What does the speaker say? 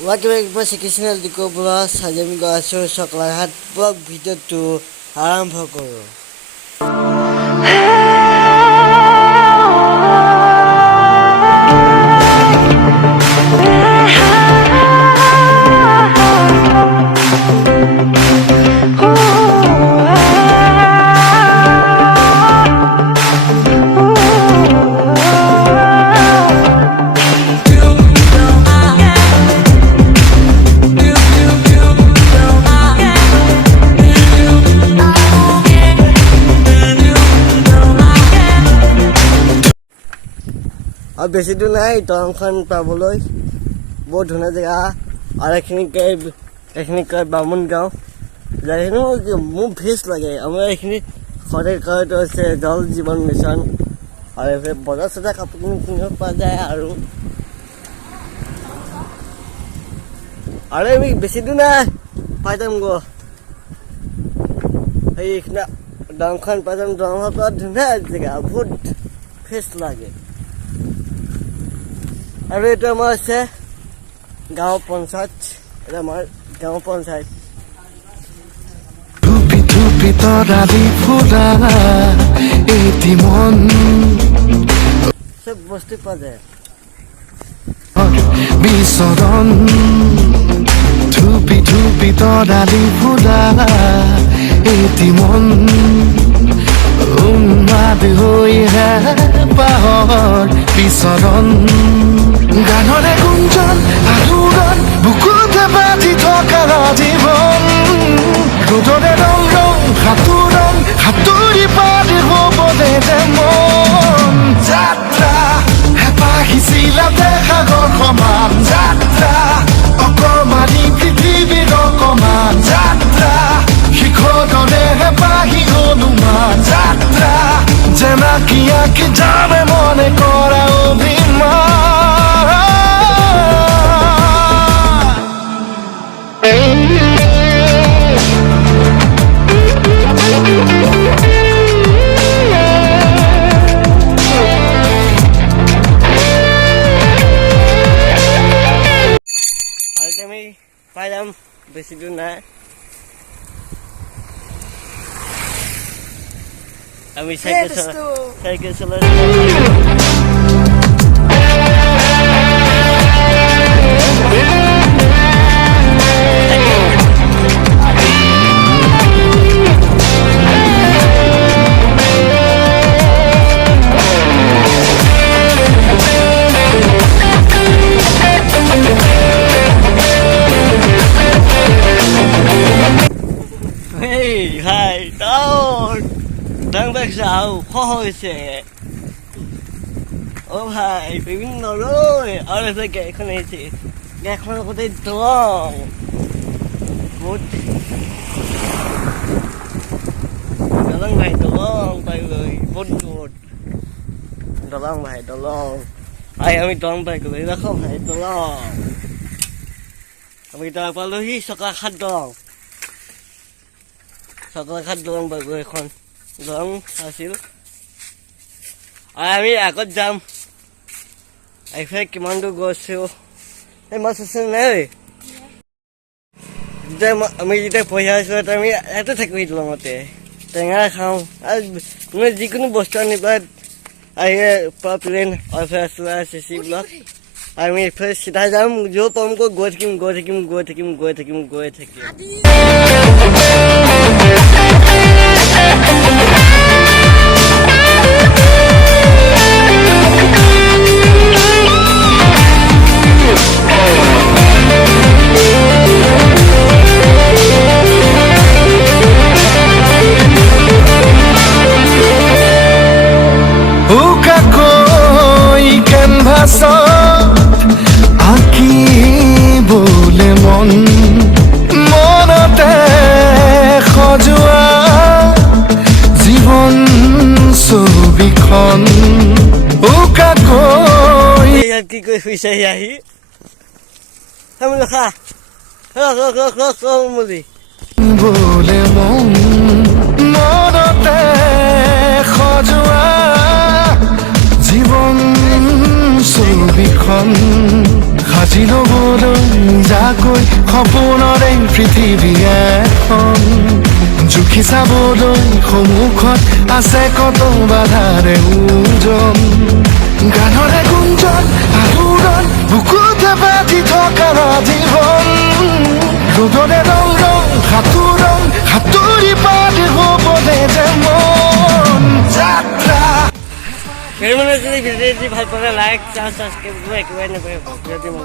Welcome back to Educational Dico Plus. Hajami ko aso sa lahat pag video to arambo ko. और बेसी दूर नहीं दलंगখন पाবলৈ बहुत धुনীয়া জেগা আৰু এইখিনি বামুণ গাঁও জেগাখিনি মোৰ ভেজ লাগে আমাৰ এইখিনি সদায় কৰাটো আছে জল জীৱন মিছন আৰু এইফালে বজাৰ চজাৰ কাপোৰ কিনিব পৰা যায় আৰু আমি বেছি দূৰ নাই পাই যামগৈ এইখিনি দলংখন পাই যাম দলংখনৰ পৰা ধুনীয়া জেগা বহুত ফ্ৰেছ লাগে আৰু এটা আমাৰ আছে গাঁও পঞ্চায়ত এটা আমাৰ গাঁও পঞ্চায়ত ধুপি তৰালি ফুৰা এটি মন চব বস্তু পোৱা যায় বিচৰণ ধুপি তৰালি ফুৰা এটি মন উন্মাদ হৈহে পাহৰ বিচৰণ গানৰে গুঞ্জন আলোড়ন বুকুতে বাজি থকা জীৱন ৰ'দৰে ৰং সাঁতুৰি পাৰি হ'বলে যে মন যাত্ৰা হেঁপাহিছিলা সাগৰ সমান যাত্ৰা অকমানি পৃথিৱীৰ অকমান যাত্ৰা শিখৰৰে হেঁপাহি অনুমান যাত্ৰা জেনাকিয়াকি যাবে মনে কৰা অভিমান পাই যাম বেছি দূৰ নাই আমি চাইকেল চলাই sao khó hồi sẽ ô भाई বিভিন্ন rồi ở đây tôi kể con này thì nghe con có tên to một đó là ngày to bay người bốn chuột đó là ngày to ai em toàn bay người nó không phải to người ta qua lối sọc khăn đòn bay người con দলং আছিল আমি আগত যাম এইফালে কিমান দূৰ গৈছোঁ এই মাছ আছে নাই আমি যেতিয়া পঢ়ি আছোঁ আমি ইয়াতে থাকি দলঙতে টেঙা খাওঁ আৰু যিকোনো বস্তু আনিবা পৰা প্লেন এইফালে আছিলে চিচি ব্লক আমি এইফালে চিধা যাম য'ত পামকৈ গৈ থাকিম আঁকিবলে মনতে সজোৱা জীৱন ছবিখন ইয়াত কি কৰি শুইছে আহি ৰখা বুলি বলে মনতে সজোৱা জীৱন ছবিখন সাজি ল'বলৈ যাকৈ সপোনৰে পৃথিৱী এখন জুখি চাবলৈ সন্মুখত আছে কত বাধাৰে ওজন গানৰে গুঞ্জন আলোড়ন বুকুতে বাজি থকা জীৱন ৰ'দৰে ৰং ৰং সাঁতুৰি পাৰ হ'বলৈ যে মন যাত্ৰা ফেৰ মানে যদি ভিডিঅ'টি ভাল পালে লাইক চাবস্ক্ৰাইব কৰিব একেবাৰে নকৰিব যদি